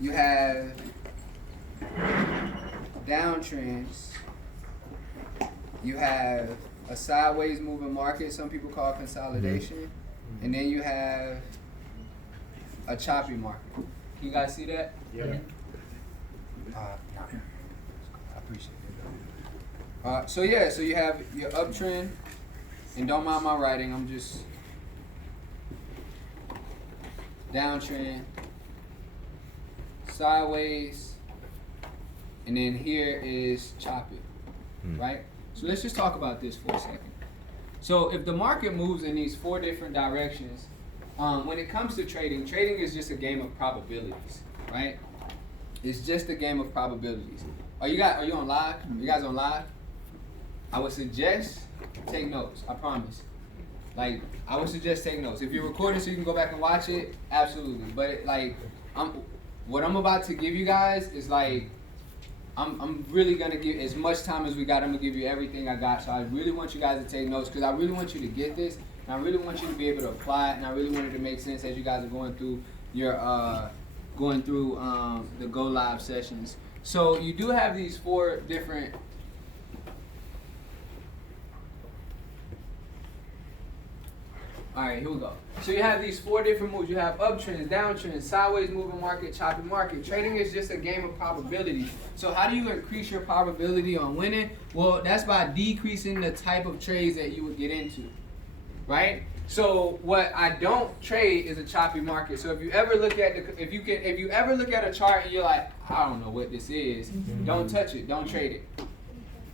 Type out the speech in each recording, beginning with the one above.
you have downtrends. You have a sideways moving market, some people call consolidation. And then you have a choppy market. You guys see that? Yeah. No. I appreciate it. So you have your uptrend, and don't mind my writing, I'm just downtrend, sideways, and then here is choppy, right? So let's just talk about this for a second. So if the market moves in these 4 different directions, when it comes to trading is just a game of probabilities, right? It's just a game of probabilities. Are you on live? You guys on live? I would suggest take notes. I promise. Like, I would suggest take notes. If you're recording so you can go back and watch it, absolutely. But what I'm about to give you guys is like, I'm really gonna give as much time as we got. I'm gonna give you everything I got. So I really want you guys to take notes because I really want you to get this, and I really want you to be able to apply it, and I really want it to make sense as you guys are going through your the Go Live sessions. So you do have these 4 different. All right, here we go. So you have these 4 different moves. You have uptrends, downtrends, sideways moving market, choppy market. Trading is just a game of probability. So how do you increase your probability on winning? Well, that's by decreasing the type of trades that you would get into, right? So what I don't trade is a choppy market. So if you ever look at if you ever look at a chart and you're like, I don't know what this is, don't touch it, don't trade it.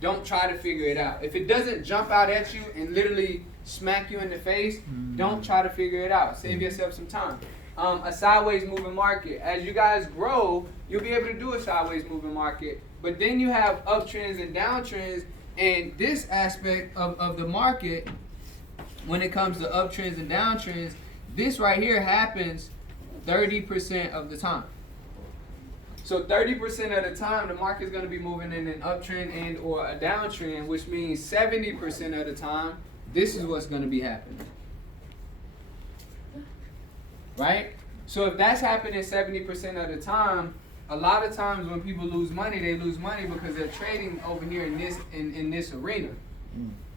Don't try to figure it out. If it doesn't jump out at you and literally smack you in the face, don't try to figure it out. Save yourself some time. A sideways moving market. As you guys grow, you'll be able to do a sideways moving market. But then you have uptrends and downtrends. And this aspect of the market, when it comes to uptrends and downtrends, this right here happens 30% of the time. So 30% of the time, the market's going to be moving in an uptrend and or a downtrend, which means 70% of the time, this is what's going to be happening. Right? So if that's happening 70% of the time, a lot of times when people lose money, they lose money because they're trading over here in this arena.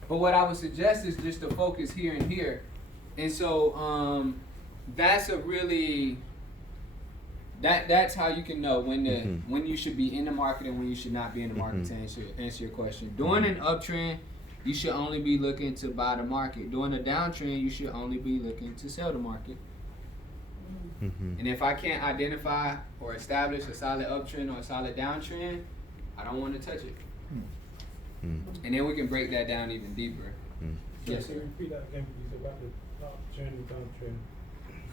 But what I would suggest is just to focus here and here. And so that's a really... That's how you can know when you should be in the market and when you should not be in the market, to answer your question. During an uptrend, you should only be looking to buy the market. During a downtrend, you should only be looking to sell the market. And if I can't identify or establish a solid uptrend or a solid downtrend, I don't want to touch it. And then we can break that down even deeper. Yes, sir. Repeat that again, please, about the uptrend and downtrend.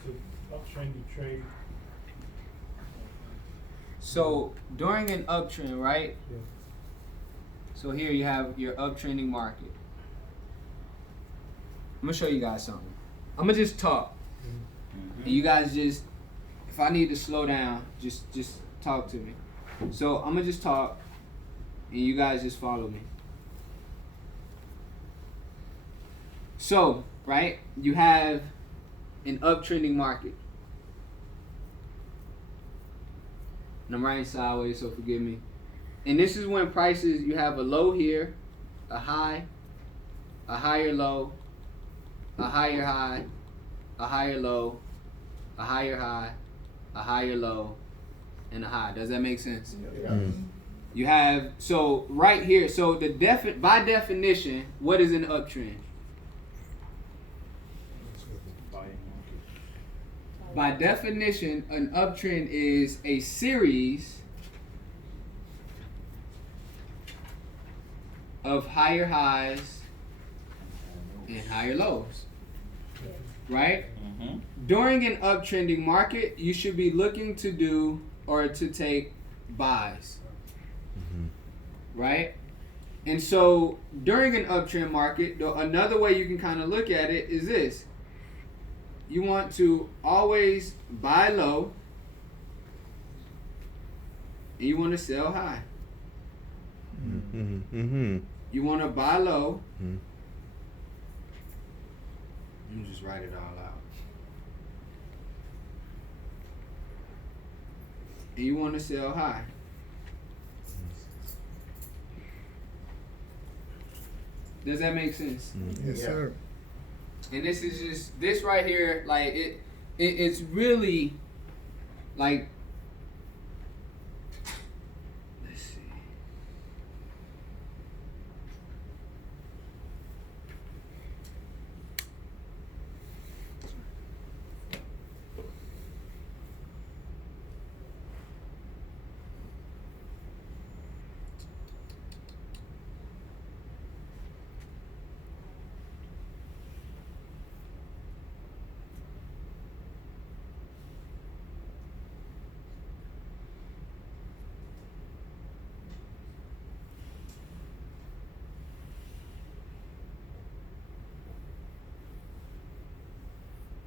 So uptrend you trade. So during an uptrend, right? Yeah. So here you have your uptrending market. I'm gonna show you guys something. I'm gonna just talk, and you guys just, if I need to slow down, just talk to me. So I'm gonna just talk, and you guys just follow me. So, right, you have an uptrending market. And I'm writing sideways, so forgive me. And this is when prices, you have a low here, a high, a higher low, a higher high, a higher low, a higher high, a higher low, and a high. Does that make sense? Yeah. You have, so right here, so by definition, what is an uptrend? By definition, an uptrend is a series of higher highs and higher lows, right? During an uptrending market, you should be looking to do or to take buys, right? And so during an uptrend market, another way you can kind of look at it is this. You want to always buy low and you want to sell high. You want to buy low. Let me just write it all out. and you want to sell high. Does that make sense? Yes, sir. And this is just this right here, like it's really like, let's see.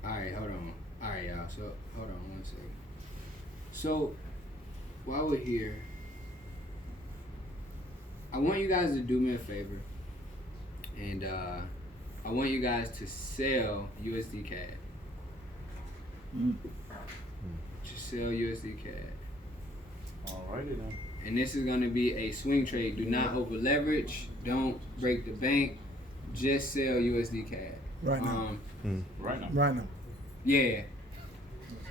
Alright, hold on. Alright, y'all. So, hold on one second. So, while we're here, I want you guys to do me a favor. And, I want you guys to sell USD CAD. Just sell USD CAD. Alrighty then. And this is going to be a swing trade. Do not over leverage. Don't break the bank. Just sell USD CAD. Right now. Right now. Right now. Yeah.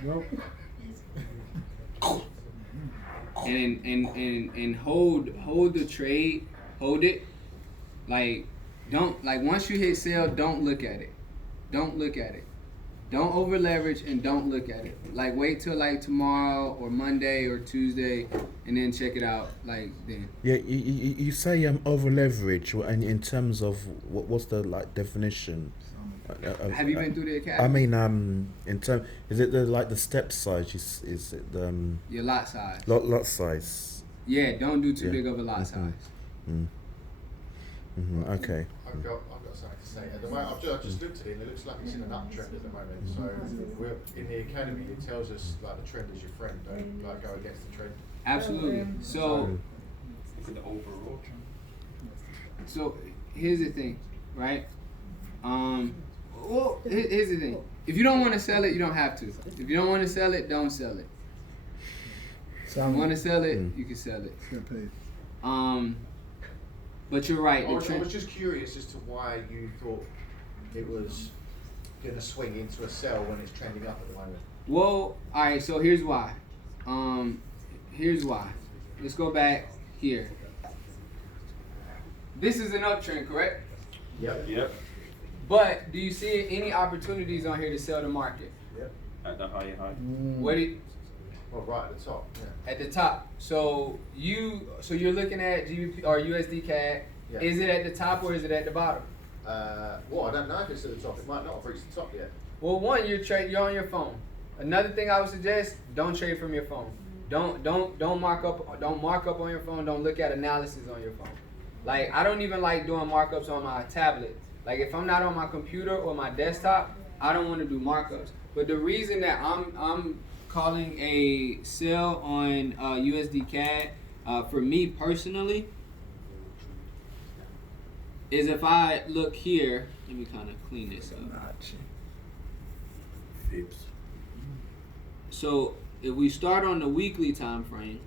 Nope. And hold the trade, hold it. Like once you hit sell, don't look at it. Don't look at it. Don't over leverage and don't look at it. Like wait till like tomorrow or Monday or Tuesday and then check it out like then. Yeah, you say over leverage, and in terms of what's the like definition? Have you been through the academy? I mean, in term, is it the step size? Is it your lot size? Lot size. Yeah, don't do too big of a lot size. Okay. I've got something to say. At the moment, I've just looked at it and it looks like it's in an uptrend at the moment. So we're in the academy. It tells us like the trend is your friend. Don't like go against the trend. Absolutely. So The overall. So here's the thing, right? Well, here's the thing. If you don't want to sell it, you don't have to. If you don't want to sell it, don't sell it. If you want to sell it, you can sell it. Get paid. But you're right. I was just curious as to why you thought it was going to swing into a sell when it's trending up at the moment. Well, all right. So here's why. Here's why. Let's go back here. This is an uptrend, correct? Yep. But do you see any opportunities on here to sell the market? Yep. At the high. What do you, Well, right at the top. Yeah. at the top? So you're looking at GBP or USD CAD. Yeah. Is it at the top or is it at the bottom? Well, I don't know if it's at the top. It might not have reached the top yet. Well, one, you're on your phone. Another thing I would suggest: don't trade from your phone. Don't mark up. Don't mark up on your phone. Don't look at analysis on your phone. Like I don't even like doing markups on my tablet. Like if I'm not on my computer or my desktop, I don't want to do markups. But the reason that I'm calling a sell on USD CAD for me personally is if I look here. Let me kind of clean this up. So if we start on the weekly time frame,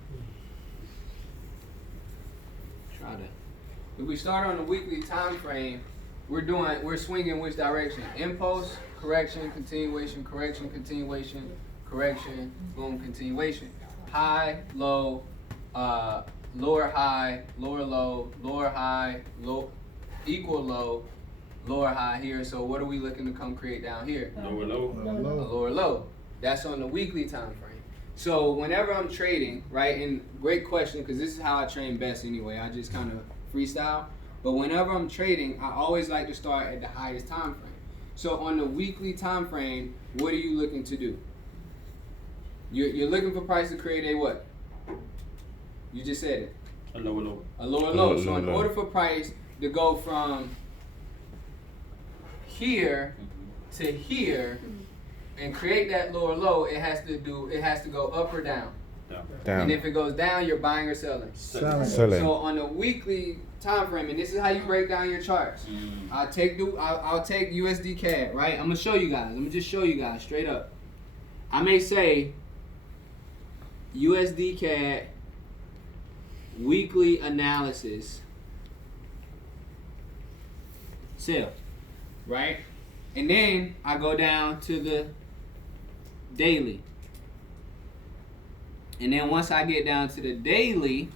if we start on the weekly time frame, we're swinging which direction? Impulse, correction, continuation, correction, continuation, correction, boom, continuation. High, low, lower high, lower low, lower high, low, equal low, lower high here. So what are we looking to come create down here? Lower low. A lower low. That's on the weekly time frame. So whenever I'm trading, right, and great question, because this is how I train best anyway. I just kind of freestyle. But whenever I'm trading, I always like to start at the highest time frame. So on the weekly time frame, what are you looking to do? You're looking for price to create a what? You just said it. A lower low. A lower low. So in order for price to go from here to here and create that lower low, it has to go up or down. Down. And if it goes down, you're buying or selling. Selling. So on the weekly time frame, and this is how you break down your charts. I'll take USD CAD, right? I'm gonna show you guys. I'm gonna just show you guys straight up. I may say USD CAD weekly analysis sell, right? And then I go down to the daily. And then once I get down to the daily,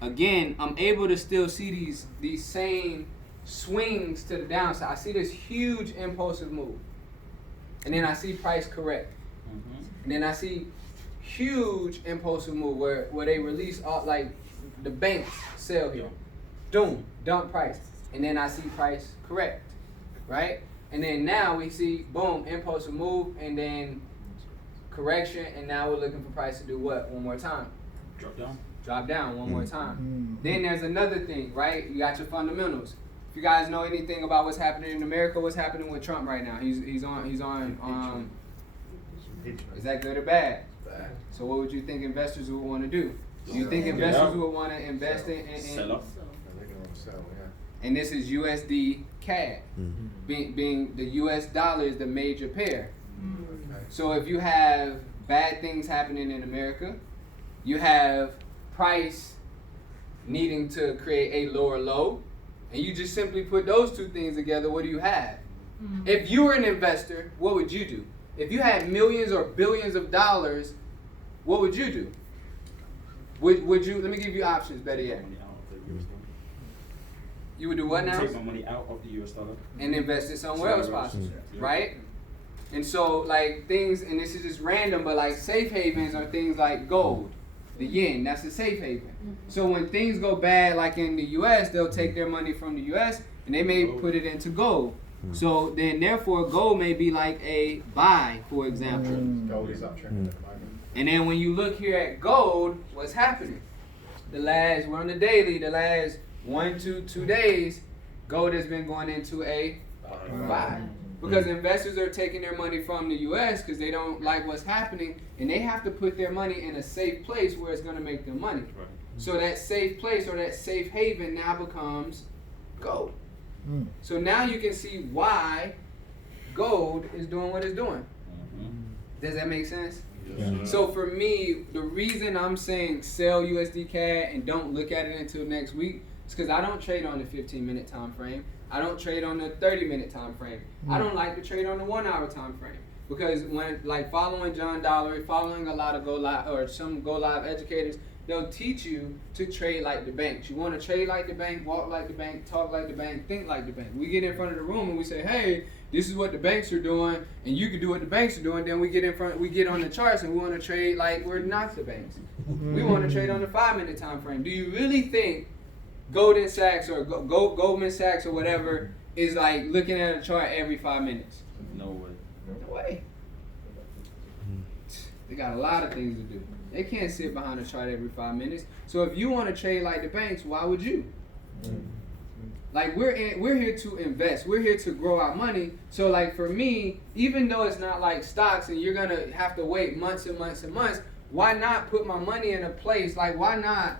again, I'm able to still see these same swings to the downside. I see this huge impulsive move. And then I see price correct. And then I see huge impulsive move where they release all, like the banks sell here. Doom, dump price. And then I see price correct, right? And then now we see, boom, impulsive move and then correction. And now we're looking for price to do what? One more time. Drop down one more time. Then there's another thing, right? You got your fundamentals. If you guys know anything about what's happening in America, what's happening with Trump right now? He's on is that good or bad? Bad. So what would you think investors would want to do? Do you think investors would want to invest in Sell off. They're going to want to sell, yeah. and this is USD CAD, being the US dollar is the major pair. Okay. So if you have bad things happening in America, you have price needing to create a lower low, and you just simply put those two things together, what do you have? If you were an investor, what would you do? If you had millions or billions of dollars, what would you do? Would you, let me give you options, better yet. Money out of the US dollar. You would do what now? Take my money out of the US dollar. And invest it somewhere else possible, right? And so like things, and this is just random, but like safe havens are things like gold, the yen, that's a safe haven. So when things go bad, like in the US, they'll take their money from the US and they may put it into gold. So then therefore gold may be like a buy, for example. Gold is uptrending at the moment. And then when you look here at gold, what's happening? We're on the daily, the last 1 to 2 days, gold has been going into a buy. Because investors are taking their money from the US because they don't like what's happening, and they have to put their money in a safe place where it's going to make them money. Right. So that safe place or that safe haven now becomes gold. So now you can see why gold is doing what it's doing. Does that make sense? So for me, the reason I'm saying sell USD CAD and don't look at it until next week is because I don't trade on the 15-minute time frame. I don't trade on the 30-minute time frame. I don't like to trade on the 1 hour time frame because when like following John Dollar, following a lot of Go Live or some Go Live educators, they'll teach you to trade like the banks. You want to trade like the bank, walk like the bank, talk like the bank, think like the bank. We get in front of the room and we say, hey, this is what the banks are doing, and you can do what the banks are doing. Then we get on the charts and we want to trade like we're not the banks. We want to trade on the 5-minute time frame. Do you really think Goldman Sachs or Goldman Sachs or whatever is like looking at a chart every 5 minutes? No way. No way. They got a lot of things to do. They can't sit behind a chart every 5 minutes. So if you want to trade like the banks, why would you? Like we're here to invest. We're here to grow our money. So like for me, even though it's not like stocks and you're gonna have to wait months and months and months, why not put my money in a place? Like why not,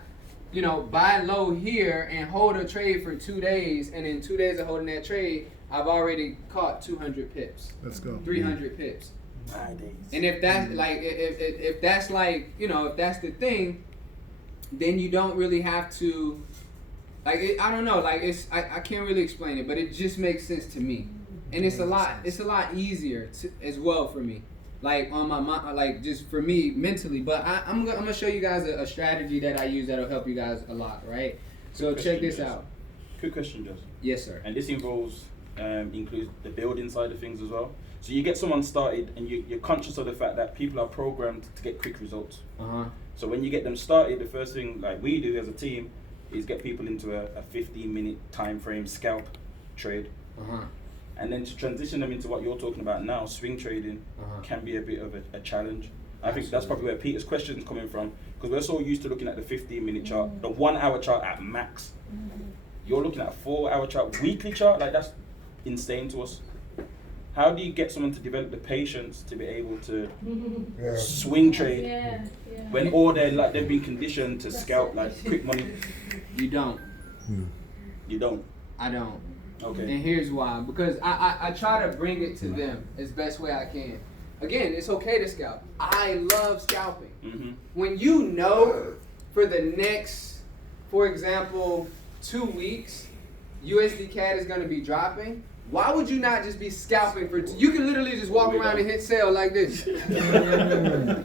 buy low here and hold a trade for 2 days, and in 2 days of holding that trade, I've already caught 200 pips. Let's go. 300 pips. 5 days. And if that's like, if that's like, if that's the thing, then you don't really have to, like, I don't know, like I can't really explain it, but it just makes sense to me, and it's a lot easier as well for me, like on my mind, like just for me mentally. But I'm gonna show you guys a strategy that I use that'll help you guys a lot, right? So check this out. Quick question, Justin. Yes, sir. And this includes the building side of things as well. So you get someone started and you're conscious of the fact that people are programmed to get quick results. So when you get them started, the first thing like we do as a team is get people into a 15-minute time frame scalp trade. And then to transition them into what you're talking about now, swing trading can be a bit of a challenge. I think that's probably where Peter's question is coming from, because we're so used to looking at the 15-minute chart, the 1 hour chart at max. You're looking at a 4 hour chart, weekly chart, like that's insane to us. How do you get someone to develop the patience to be able to swing trade when all they've been conditioned to scalp like quick money? You don't. You don't. I don't. Okay. And here's why. Because I try to bring it to them as best way I can. Again, it's okay to scalp. I love scalping. Mm-hmm. When you know for the next, for example, 2 weeks, USD CAD is going to be dropping, why would you not just be scalping for you can literally just walk around and hit sell like this.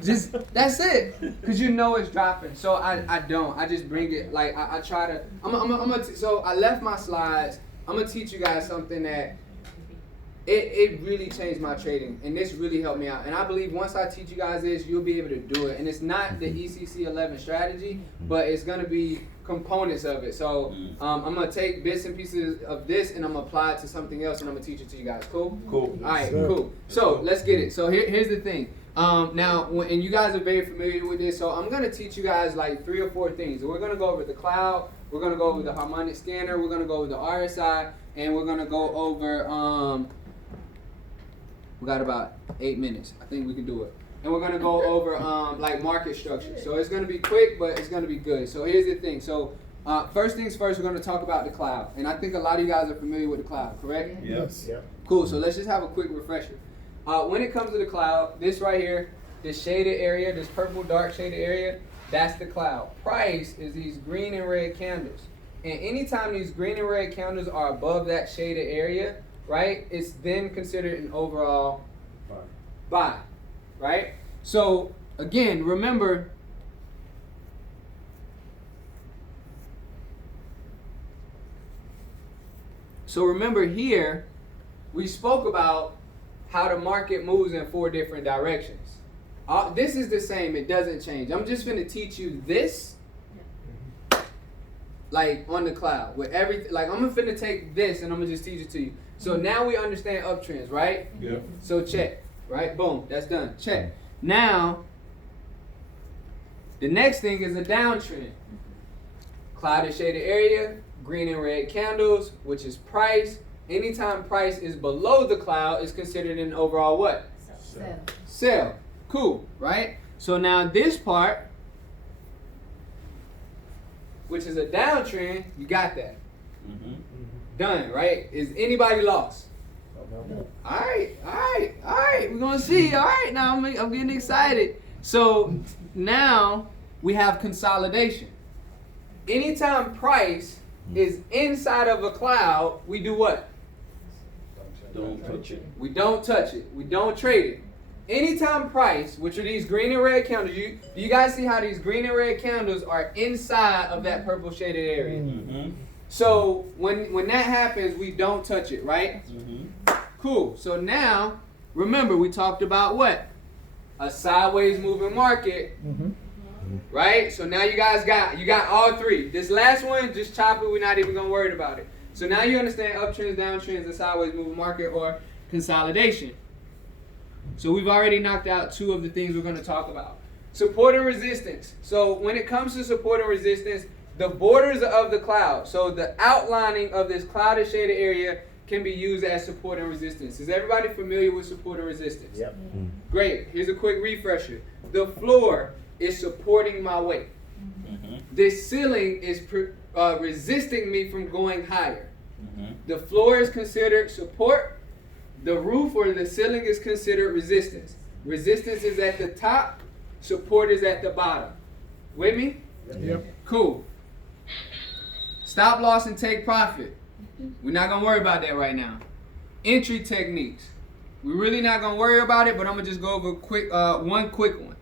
Just that's it. Because you know it's dropping. So I don't. I just bring it like I try to so I left my slides. I'm gonna teach you guys something that it really changed my trading, and this really helped me out. And I believe once I teach you guys this, you'll be able to do it. And it's not the ECC 11 strategy, but it's gonna be components of it. So I'm gonna take bits and pieces of this, and I'm gonna apply it to something else, and I'm gonna teach it to you guys. Cool? Cool. All right, cool. So let's get it. So here's the thing. Now, and you guys are very familiar with this, so I'm gonna teach you guys like 3 or 4 things. We're gonna go over the cloud. We're gonna go over the harmonic scanner. We're gonna go over the RSI, and we're gonna go over. We got about 8 minutes. I think we can do it. And we're gonna go over like market structure. So it's gonna be quick, but it's gonna be good. So here's the thing. So first things first, we're gonna talk about the cloud. And I think a lot of you guys are familiar with the cloud, correct? Yes. Yep. Cool. So let's just have a quick refresher. When it comes to the cloud, this right here, this shaded area, this purple dark shaded area, that's the cloud. Price is these green and red candles. And anytime these green and red candles are above that shaded area, right, it's then considered an overall buy, right? So again, remember, here, we spoke about how the market moves in 4 different directions. This is the same, it doesn't change. I'm just gonna teach you this like on the cloud with everything. Like I'm finna take this and I'm gonna just teach it to you. So now we understand uptrends, right? Yep. So check, right? Boom, that's done. Check. Now, the next thing is a downtrend. Clouded shaded area, green and red candles, which is price. Anytime price is below the cloud, is considered an overall what? Sell. Sell. Cool, right? So now this part, which is a downtrend, you got that. Mm-hmm. Done, right? Is anybody lost? All right. We're gonna see. All right, now I'm getting excited. So now we have consolidation. Anytime price is inside of a cloud, we do what? Don't touch it. We don't touch it. We don't trade it. Anytime price, which are these green and red candles, do you guys see how these green and red candles are inside of that purple shaded area? Mm-hmm. So when that happens, we don't touch it, right? Mm-hmm. Cool. So now, remember we talked about what? A sideways moving market, right? So now you guys got all 3. This last one, just chop it. We're not even gonna worry about it. So now you understand uptrends, downtrends, and sideways moving market or consolidation. So we've already knocked out 2 of the things we're gonna talk about. Support and resistance. So when it comes to support and resistance, the borders of the cloud, so the outlining of this clouded shaded area can be used as support and resistance. Is everybody familiar with support and resistance? Yep. Great. Here's a quick refresher. The floor is supporting my weight. Mm-hmm. This ceiling is resisting me from going higher. Mm-hmm. The floor is considered support. The roof or the ceiling is considered resistance. Resistance is at the top. Support is at the bottom. With me? Yep. Cool. Stop loss and take profit. We're not gonna worry about that right now. Entry techniques. We're really not gonna worry about it, but I'm gonna just go over one quick one,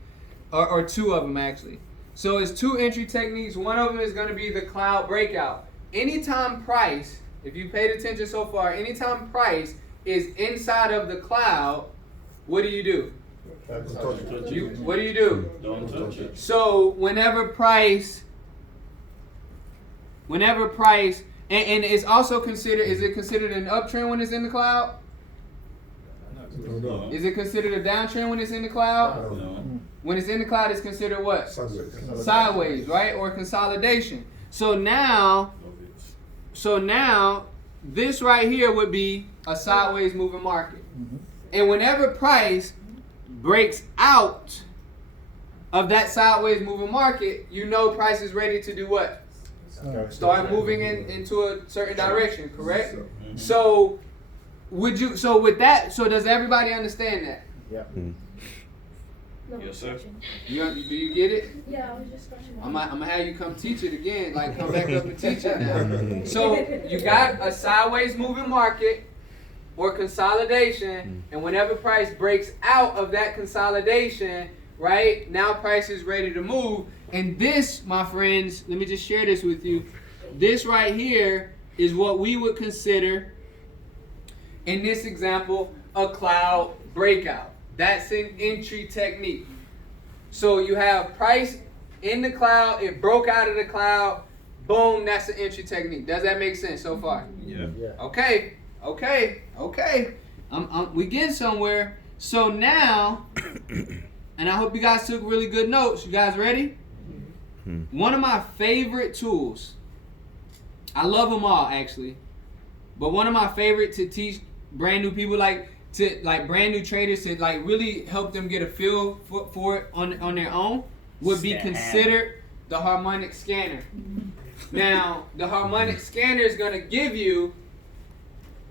or 2 of them actually. So it's 2 entry techniques. One of them is gonna be the cloud breakout. Anytime price, if you paid attention so far, anytime price is inside of the cloud, what do you do? What do you do? Don't touch it. So whenever price, and it's also considered, is it considered an uptrend when it's in the cloud? No. Is it considered a downtrend when it's in the cloud? No. When it's in the cloud, it's considered what? Sideways. Sideways, right? Or consolidation. So now this right here would be a sideways moving market. And whenever price breaks out of that sideways moving market, you know price is ready to do what? Start moving into a certain direction, correct? So would you? So with that, so does everybody understand that? Yeah. Yes, sir. Do you get it? Yeah, I was just scratching my I'm gonna have you come teach it again, like come back up and teach it now. So you got a sideways moving market or consolidation, and whenever price breaks out of that consolidation, right, now price is ready to move. And this, my friends, let me just share this with you. This right here is what we would consider, in this example, a cloud breakout. That's an entry technique. So you have price in the cloud, it broke out of the cloud, boom, that's an entry technique. Does that make sense so far? Yeah. Okay. We getting somewhere. So now, and I hope you guys took really good notes. You guys ready? One of my favorite tools, I love them all actually, but one of my favorite to teach brand new people, like brand new traders, to like really help them get a feel for it on their own, would be considered the harmonic scanner. Now, the harmonic scanner is gonna give you,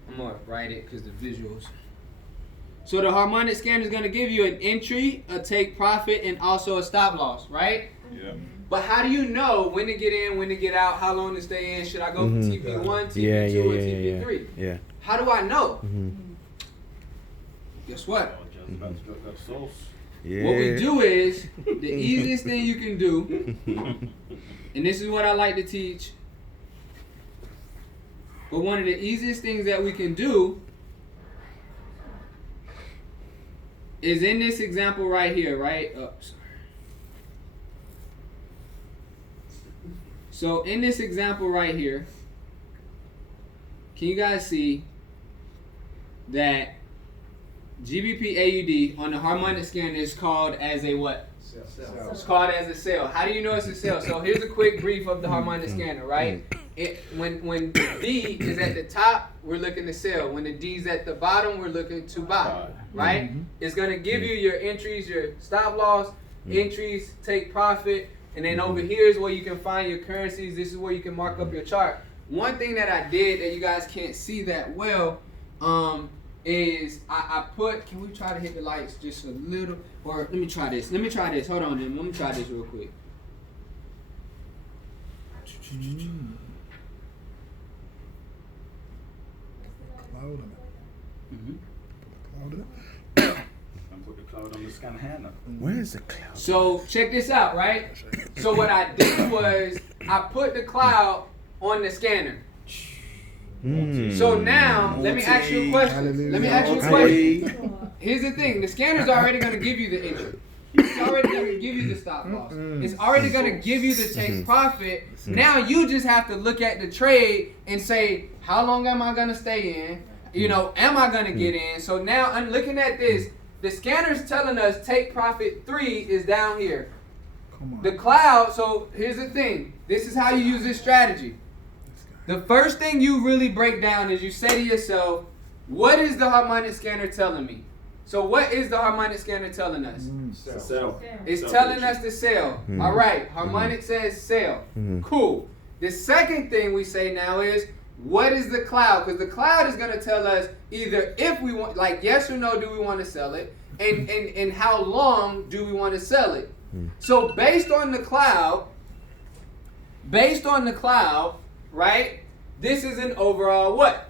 I'm gonna write it because the visuals. So the harmonic scanner is gonna give you an entry, a take profit, and also a stop loss, right? Yeah. But how do you know when to get in, when to get out, how long to stay in? Should I go for TP1, TP2, or TP3? Yeah. How do I know? Guess what? About to drop that sauce. Yeah. What we do is, the easiest thing you can do, and this is what I like to teach, but one of the easiest things that we can do is in this example right here, right? So in this example right here, can you guys see that GBP AUD on the harmonic scanner is called as a what? Sell. It's called as a sell. How do you know it's a sell? So here's a quick brief of the harmonic scanner, right? When the D is at the top, we're looking to sell. When the D is at the bottom, we're looking to buy, right? It's gonna give you your entries, your stop loss, entries, take profit, and then over here is where you can find your currencies. This is where you can mark up your chart. One thing that I did that you guys can't see that well, is I put, can we try to hit the lights just a little, or let me try this. Hold on, then. Let me try this real quick. Cloud on it. Cloud on it. And put the cloud on the scan hand. Where's the cloud? So check this out, right? So what I did was I put the cloud on the scanner. So now, let me ask you a question. Let me ask you a question. Here's the thing. The scanner's already going to give you the entry. It's already going to give you the stop loss. It's already going to give you the take profit. Now you just have to look at the trade and say, how long am I going to stay in? You know, am I going to get in? So now I'm looking at this. The scanner's telling us take profit 3 is down here. Come on. The cloud, so here's the thing. This is how you use this strategy. The first thing you really break down is you say to yourself, what is the harmonic scanner telling me? So what is the harmonic scanner telling us? Sell. It's telling us to sell. All right, harmonic says sell. Cool. The second thing we say now is, what is the cloud? Because the cloud is going to tell us either if we want, like yes or no, do we want to sell it? And how long do we want to sell it? So based on the cloud, right? This is an overall what?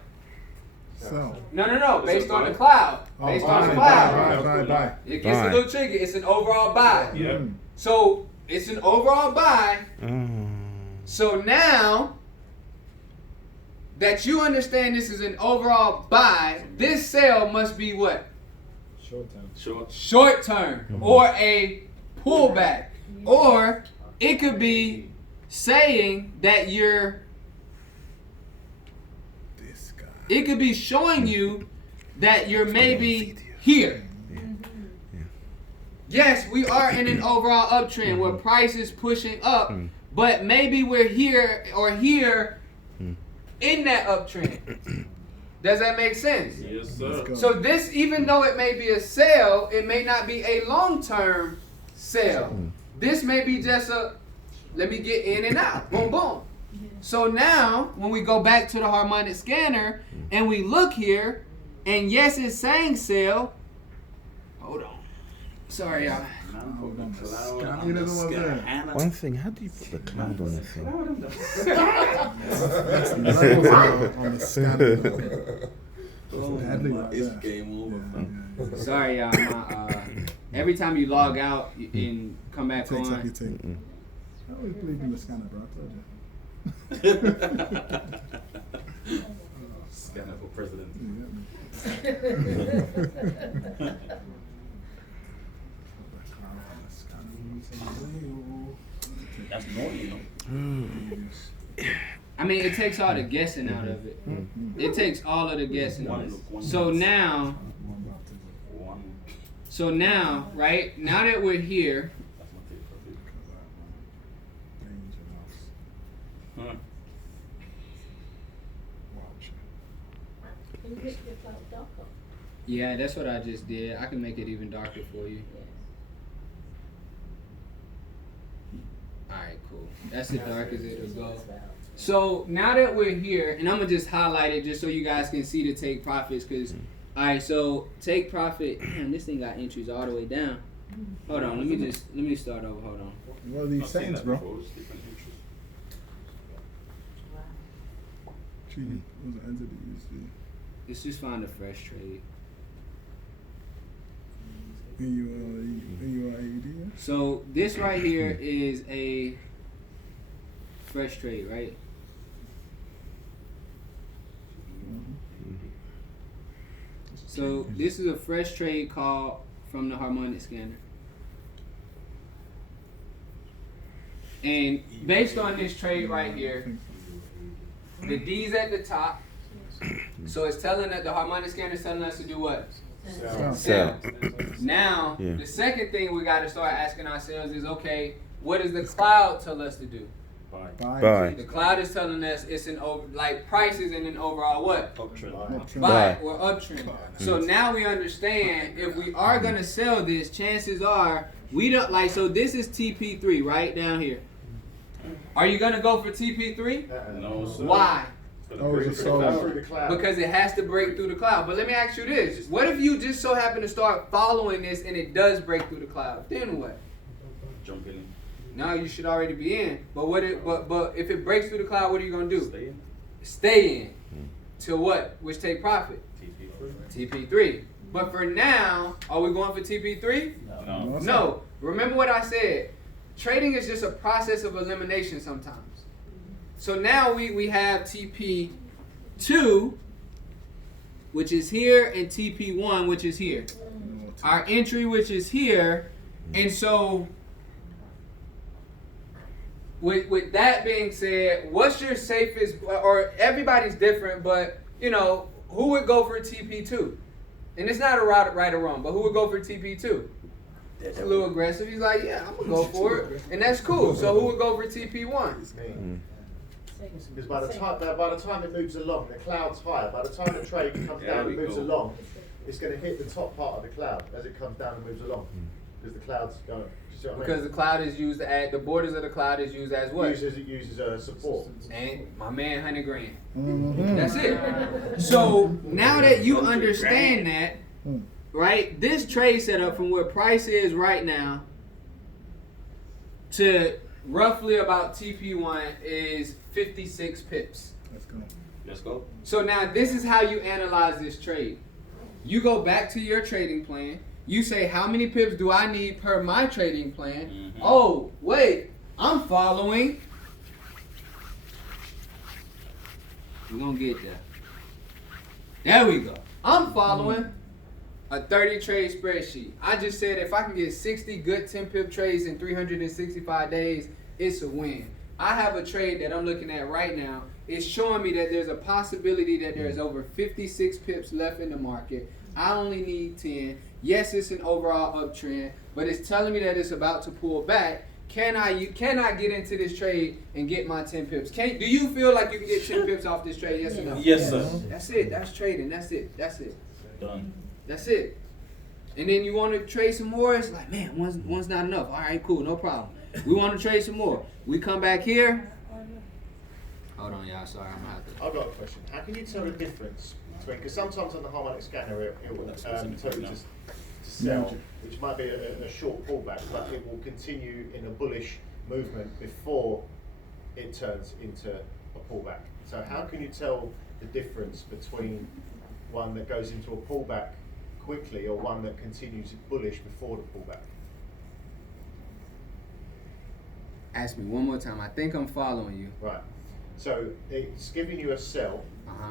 So. No. Based on the cloud. Based on the cloud. Buy. It gets a little tricky. It's an overall buy. Yeah. So it's an overall buy. So now that you understand this is an overall buy, this sale must be what? Short term. Short term or a pullback. Or it could be saying that it could be showing you that you're maybe here. Yes, we are in an overall uptrend where price is pushing up, but maybe we're here or here in that uptrend. Does that make sense? Yes, sir. So this, even though it may be a sale, it may not be a long-term sale. This may be just a, let me get in and out. Boom, boom. So now, when we go back to the harmonic scanner and we look here, and yes, it's saying sell. Hold on. Sorry, y'all. One thing, how do you put the cloud on the thing? On the scanner. It's game over. Sorry, y'all. Every time you log out and come back Take, on. I always believe in the scanner, bro. I told you. Scanner for president. That's naughty, you know. I mean, it takes all the guessing out of it. It takes all of the guessing. So now, right? Now that we're here, yeah, that's what I just did. I can make it even darker for you. Alright, cool. That's as dark as it'll go. So now that we're here, and I'm gonna just highlight it just so you guys can see the take profits, cause alright, so take profit. Damn, this thing got entries all the way down. Hold on, let me start over. Hold on. What are these settings, bro? Treaty. What was the entity you used to? Let's just find a fresh trade. You AED? So this right here is a fresh trade, right? So this is a fresh trade call from the harmonic scanner. And based on this trade right here, the D's at the top. So it's telling that the harmonic scanner is telling us to do what? Sell. Now, the second thing we got to start asking ourselves is, okay, what does the cloud tell us to do? Buy. The cloud is telling us it's price is in an overall what? Uptrend. Buy or uptrend. So now we understand if we are gonna sell this, chances are we don't so this is TP3 right down here. Are you gonna go for TP3? No, sir. Why? Because it has to break through the cloud. But let me ask you this. What if you just so happen to start following this and it does break through the cloud? Then what? Jump in. Now you should already be in. But but if it breaks through the cloud, what are you gonna do? Stay in. Stay in. Till what? Which take profit? TP3. But for now, are we going for TP3? No. No. Remember what I said. Trading is just a process of elimination sometimes. So now we have TP2, which is here, and TP1, which is here. Our entry, which is here. And so with that being said, what's your safest, or everybody's different, but who would go for TP2? And it's not a right or wrong, but who would go for TP2? It's a little aggressive. He's like, yeah, I'm going to go for it. And that's cool. So who would go for TP1? Because by the time it moves along, the cloud's higher. By the time the trade comes down and moves along, it's going to hit the top part of the cloud as it comes down and moves along. Because the cloud's going. Because the cloud is used the borders of the cloud is used as what? It uses support. And my man, 100 grand. Mm-hmm. That's it. So now that you understand that, right? This trade setup from where price is right now to roughly about TP1 is 56 pips. Let's go. So now this is how you analyze this trade. You go back to your trading plan. You say, how many pips do I need per my trading plan? Mm-hmm. Oh, wait, I'm following. We're going to get there. There we go. I'm following a 30 trade spreadsheet. I just said if I can get 60 good 10 pip trades in 365 days, it's a win. I have a trade that I'm looking at right now. It's showing me that there's a possibility that there's over 56 pips left in the market. I only need 10. Yes, it's an overall uptrend, but it's telling me that it's about to pull back. Can I get into this trade and get my 10 pips? Do you feel like you can get 10 pips off this trade? Yes or no? Yes, sir. That's it. That's trading. That's it. Done. That's it. And then you want to trade some more? It's like, man, one's not enough. All right, cool, no problem. We want to trade some more. We come back here. Hold on, y'all. Sorry, I'm gonna have to. I've got a question. How can you tell the difference between, because sometimes on the harmonic scanner it will tell you to sell, which might be a short pullback, but it will continue in a bullish movement before it turns into a pullback. So how can you tell the difference between one that goes into a pullback quickly or one that continues bullish before the pullback? Ask me one more time. I think I'm following you. Right. So it's giving you a sell,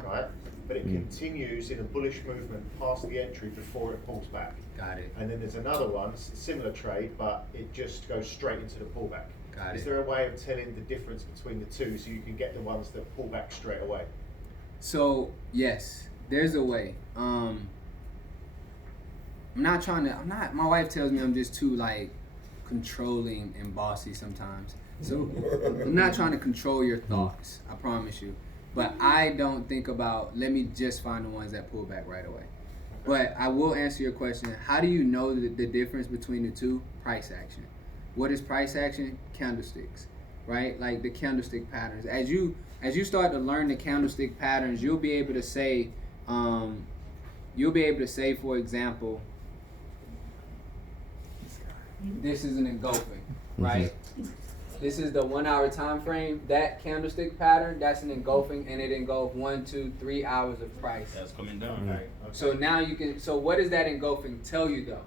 right? But it continues in a bullish movement past the entry before it pulls back. Got it. And then there's another one, similar trade, but it just goes straight into the pullback. Got Is it. there a way of telling the difference between the two so you can get the ones that pull back straight away? So yes, there's a way. I'm not. My wife tells me I'm just too like controlling and bossy sometimes. So I'm not trying to control your thoughts. I promise you. But I don't think about, let me just find the ones that pull back right away. But I will answer your question. How do you know the difference between the two? Price action. What is price action? Candlesticks, right? Like the candlestick patterns. As you start to learn the candlestick patterns, you'll be able to say, for example, this is an engulfing, right? This is the 1 hour time frame. That candlestick pattern, that's an engulfing, and it engulfs 1, 2, 3 hours of price. That's coming down. Okay. So now you can. So what does that engulfing tell you though?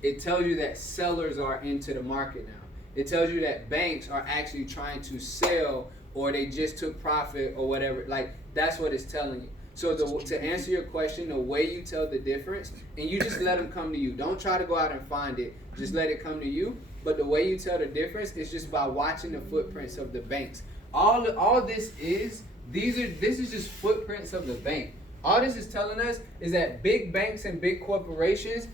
It tells you that sellers are into the market now. It tells you that banks are actually trying to sell, or they just took profit or whatever. Like that's what it's telling you. So to answer your question, the way you tell the difference, and you just let them come to you. Don't try to go out and find it. Just let it come to you. But the way you tell the difference is just by watching the footprints of the banks. All this is just footprints of the bank. All this is telling us is that big banks and big corporations,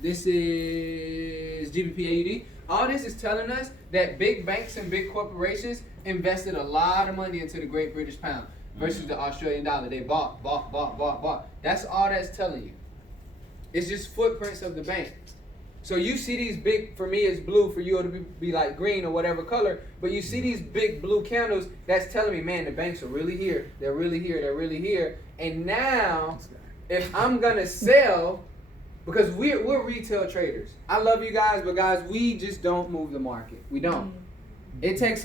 this is GBP AUD. All this is telling us that big banks and big corporations invested a lot of money into the Great British Pound versus the Australian dollar. They bought. That's all that's telling you. It's just footprints of the bank. So you see these big, for me it's blue, for you it'll be like green or whatever color, but you see these big blue candles, that's telling me, man, the banks are really here. They're really here. They're really here. And now, if I'm going to sell, because we're retail traders. I love you guys, but guys, we just don't move the market. We don't. It takes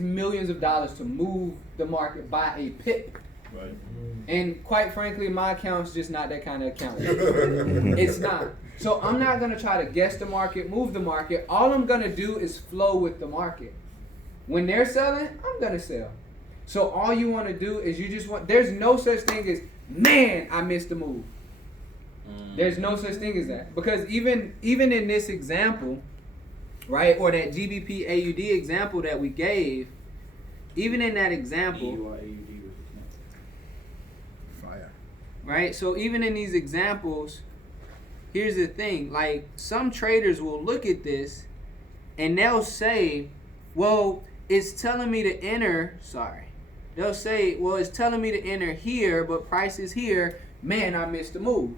millions of dollars to move the market by a pip. Right. And quite frankly, my account's just not that kind of account. It's not. So I'm not going to try to guess the market, move the market. All I'm going to do is flow with the market. When they're selling, I'm going to sell. So all you want to do is there's no such thing as, man, I missed the move. There's no such thing as that. Because even in this example, right, or that GBP AUD example that we gave, even in that example, Fire. right? So even in these examples, here's the thing, like some traders will look at this and they'll say, well, it's telling me to enter, they'll say, well, it's telling me to enter here, but price is here, man, I missed the move,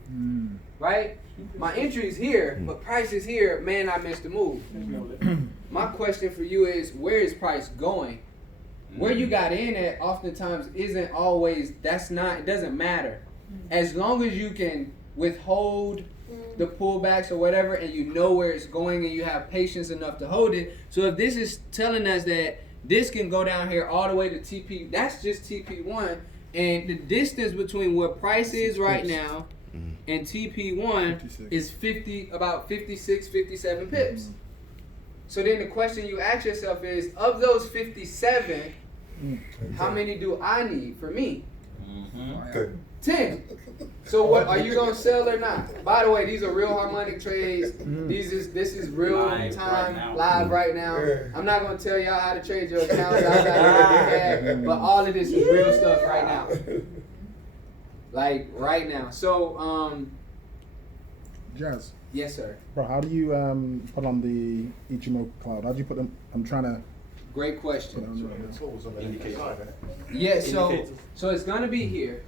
right? My entry is here, but price is here, man, I missed the move. My question for you is, where is price going? Where you got in at oftentimes isn't always, it doesn't matter. As long as you can withhold the pullbacks or whatever, and you know where it's going and you have patience enough to hold it. So if this is telling us that this can go down here all the way to TP, that's just TP1, and the distance between where price is right now and TP1 is about 56, 57 pips. So then the question you ask yourself is, of those 57, how many do I need for me? 10. So what are you gonna sell or not? By the way, these are real harmonic trades. This is real time, live right now. I'm not gonna tell y'all how to trade your accounts outside of that, but all of this is real stuff right now. Like right now. So Jazz. yes sir. Bro, how do you put on the Ichimoku cloud? How do you put them? I'm trying to Great question. put it on The tools on the Indicator. side, isn't it? Yeah, so Indicator. it's gonna be here.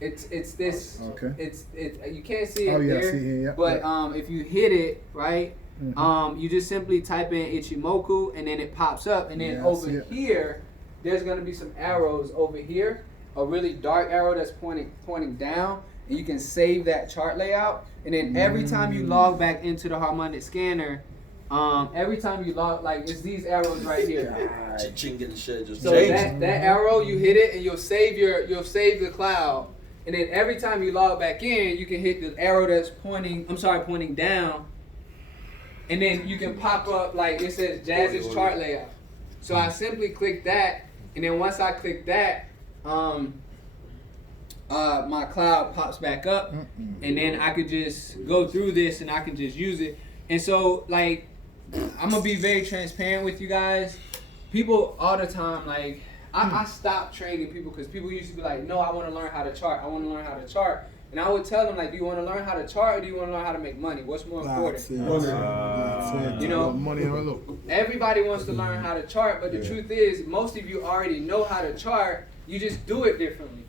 It's this. Okay. It's you can't see it Oh, yeah, I there, see it, yeah. but if you hit it right, you just simply type in Ichimoku and then it pops up, and then Yeah, I see over it. here there's gonna be some arrows over here, a really dark arrow that's pointing down, and you can save that chart layout. And then every time you log back into the harmonic scanner, every time you log, like it's these arrows right here. Ching and shit just So that arrow, you hit it and you'll save the cloud. And then every time you log back in, you can hit the arrow that's pointing down. And then you can pop up, like it says Jazz's chart layout. So I simply click that, and then once I click that, my cloud pops back up, and then I could just go through this and I can just use it. And so, like, I'm gonna be very transparent with you guys. People all the time, like, I stopped training people because people used to be like, no, I want to learn how to chart. I want to learn how to chart. And I would tell them, like, do you want to learn how to chart or do you want to learn how to make money? What's more important? You know, money or look. Everybody wants to learn how to chart, but the truth is, most of you already know how to chart. You just do it differently.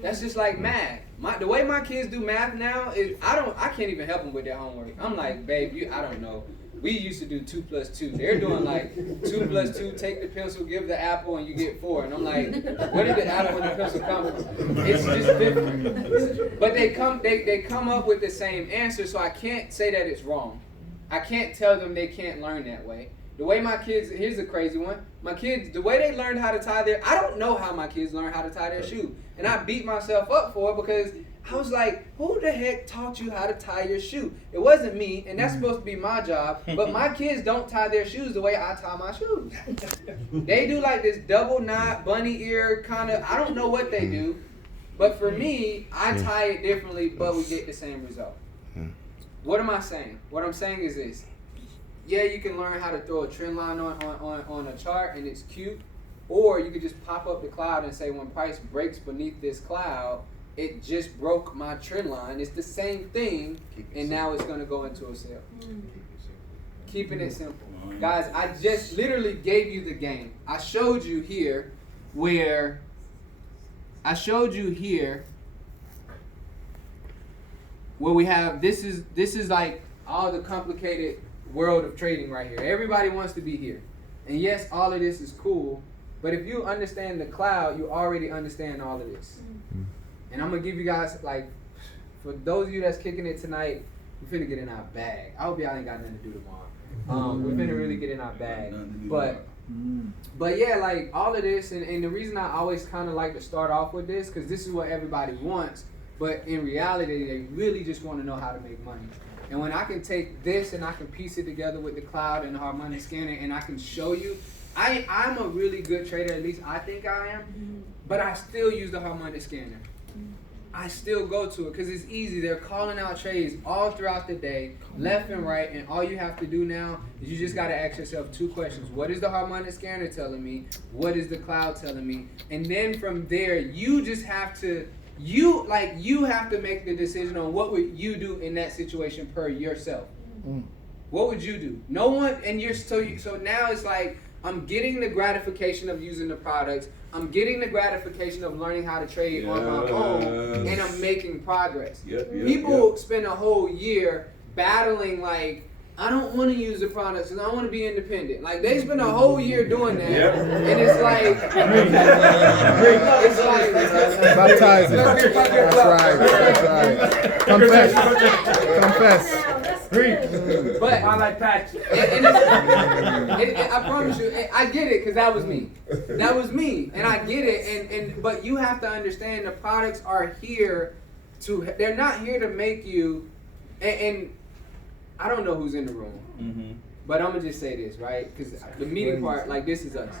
That's just like math. The way my kids do math now is I can't even help them with their homework. I'm like, babe, I don't know. We used to do 2 + 2. They're doing like 2 + 2. Take the pencil, give the apple, and you get 4. And I'm like, where did the apple and the pencil come from? It's just different. But they come up with the same answer, so I can't say that it's wrong. I can't tell them they can't learn that way. The way my kids, here's a crazy one. My kids, the way they learned how to tie I don't know how my kids learned how to tie their shoe. And I beat myself up for it because I was like, who the heck taught you how to tie your shoe? It wasn't me, and that's supposed to be my job. But my kids don't tie their shoes the way I tie my shoes. They do like this double knot, bunny ear kind of, I don't know what they do. But for me, I tie it differently, but we get the same result. What am I saying? What I'm saying is this. Yeah, you can learn how to throw a trend line on a chart, and it's cute. Or you could just pop up the cloud and say, when price breaks beneath this cloud, it just broke my trend line. It's the same thing, and now it's going to go into a sale. Keeping it simple. Guys, I just literally gave you the game. I showed you here where we have, this is like all the complicated world of trading right here. Everybody wants to be here. And yes, all of this is cool, but if you understand the cloud, you already understand all of this. And I'm gonna give you guys, like, for those of you that's kicking it tonight, we're finna get in our bag. I hope y'all ain't got nothing to do tomorrow. We're finna really get in our bag. But yeah, like all of this, and the reason I always kind of like to start off with this, because this is what everybody wants, but in reality, they really just want to know how to make money. And when I can take this and I can piece it together with the cloud and the harmonic scanner, and I can show you, I'm a really good trader, at least I think I am, but I still use the harmonic scanner. I still go to it because it's easy. They're calling out trades all throughout the day, left and right, and all you have to do now is you just got to ask yourself 2 questions. What is the harmonic scanner telling me? What is the cloud telling me? And then from there, you just have to, you have to make the decision on what would you do in that situation per yourself. What would you do? No one, and so now it's like, I'm getting the gratification of using the products. I'm getting the gratification of learning how to trade on my own, and I'm making progress. People spend a whole year battling, like, I don't want to use the products because I want to be independent. Like, they spend a whole year doing that, and it's like, baptizing. That's right. Confess. But I like Patch. I promise you, I get it because that was me. That was me, and I get it. But you have to understand the products are here they're not here to make you. And I don't know who's in the room, but I'm gonna just say this, right? Because the meeting part, like, this is us.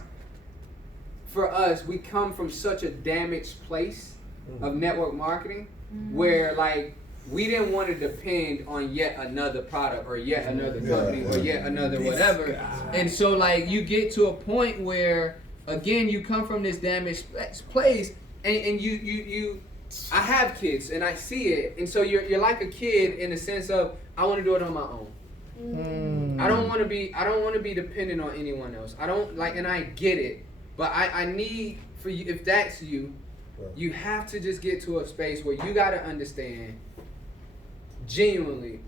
For us, we come from such a damaged place of network marketing, where, like, we didn't want to depend on yet another product or yet another company or yet another whatever. And so, like, you get to a point where, again, you come from this damaged place, and you I have kids and I see it, and so you're like a kid in the sense of, I want to do it on my own. I don't want to be dependent on anyone else. I don't like, and I get it, but I need for you, if that's you, you have to just get to a space where you got to understand. Genuinely,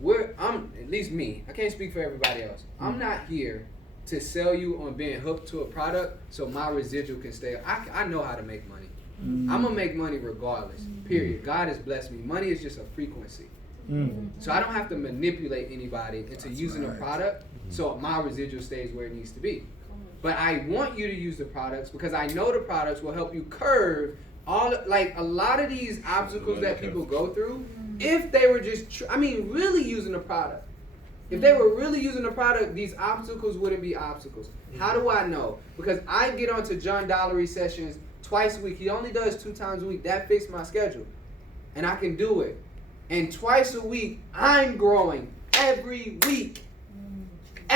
at least me, I can't speak for everybody else. I'm not here to sell you on being hooked to a product so my residual can stay. I know how to make money. I'm gonna make money regardless, period. God has blessed me. Money is just a frequency. So I don't have to manipulate anybody into using a product so my residual stays where it needs to be. But I want you to use the products because I know the products will help you curve like a lot of these obstacles that people go through. If they were just, really using the product. If they were really using the product, these obstacles wouldn't be obstacles. How do I know? Because I get onto John Dollery sessions twice a week. He only does 2 times a week. That fits my schedule. And I can do it. And twice a week, I'm growing every week.